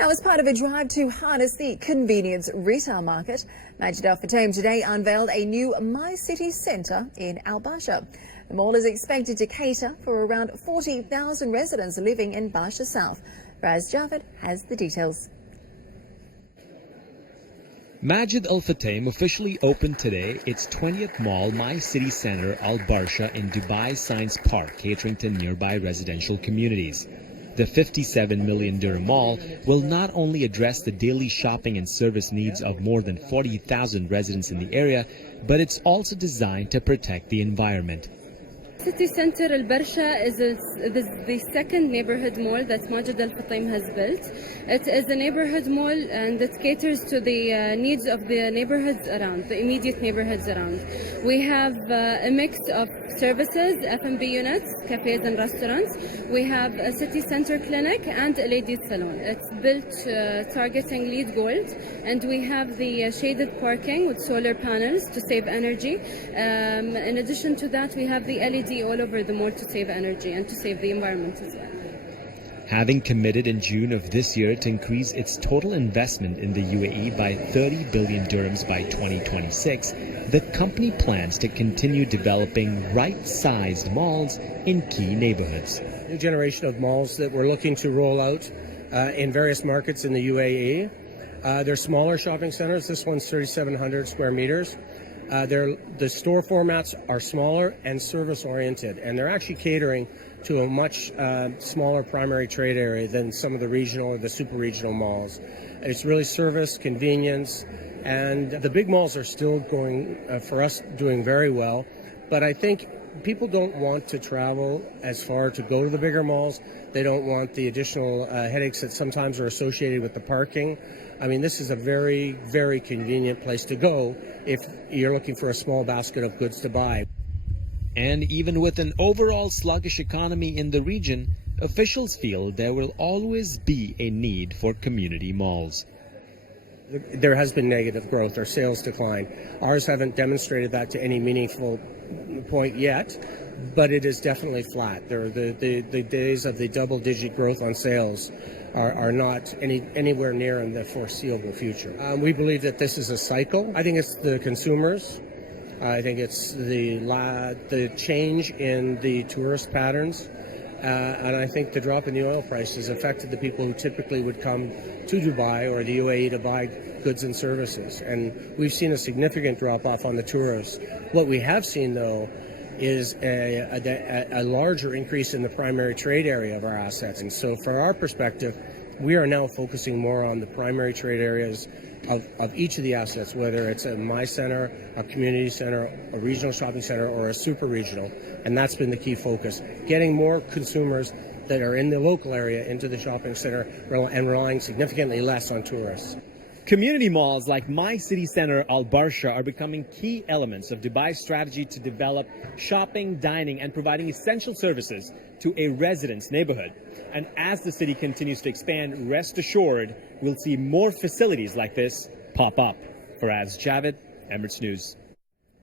Now, as part of a drive to harness the convenience retail market, Majid Futtaim today unveiled a new My City centre in Al Barsha. The mall is expected to cater for around 40,000 residents living in Barsha South. Raz Javed has the details. Majid Al Futtaim officially opened today its 20th mall, My City Centre Al Barsha in Dubai Science Park, catering to nearby residential communities. The 57 million dirham mall will not only address the daily shopping and service needs of more than 40,000 residents in the area, but it's also designed to protect the environment. City Centre Al Barsha is the second neighborhood mall that Majid Al Futtaim has built. It is a neighborhood mall and it caters to the needs of the neighborhoods around, the immediate neighborhoods around. We have a mix of services, F&B units, cafes and restaurants. We have a city center clinic and a ladies salon. It's built targeting LEED Gold, and we have the shaded parking with solar panels to save energy. In addition to that, we have the LED all over the mall to save energy and to save the environment as well. Having committed in June of this year to increase its total investment in the UAE by 30 billion dirhams by 2026, the company plans to continue developing right-sized malls in key neighborhoods. New generation of malls that we're looking to roll out in various markets in the UAE. They're smaller shopping centers. This one's 3,700 square meters. The store formats are smaller and service-oriented, and they're actually catering to a much smaller primary trade area than some of the regional or the super-regional malls. It's really service, convenience, and the big malls are still going, for us, doing very well. But I think people don't want to travel as far to go to the bigger malls. They don't want the additional headaches that sometimes are associated with the parking. I mean, this is a very, very convenient place to go if you're looking for a small basket of goods to buy. And even with an overall sluggish economy in the region, officials feel there will always be a need for community malls. There has been negative growth or sales decline. Ours haven't demonstrated that to any meaningful point yet, but it is definitely flat. The days of the double-digit growth on sales are not anywhere near in the foreseeable future. We believe that this is a cycle. I think it's the consumers. I think it's the change in the tourist patterns. And I think the drop in the oil price has affected the people who typically would come to Dubai or the UAE to buy goods and services. And we've seen a significant drop-off on the tourists. What we have seen, though, is a larger increase in the primary trade area of our assets. And so from our perspective, we are now focusing more on the primary trade areas of each of the assets, whether it's a My Center, a community center, a regional shopping center, or a super regional. And that's been the key focus, getting more consumers that are in the local area into the shopping center and relying significantly less on tourists. Community malls like My City Centre Al Barsha are becoming key elements of Dubai's strategy to develop shopping, dining, and providing essential services to a residents' neighborhood. And as the city continues to expand, rest assured we'll see more facilities like this pop up. For Raz Javed, Emirates News.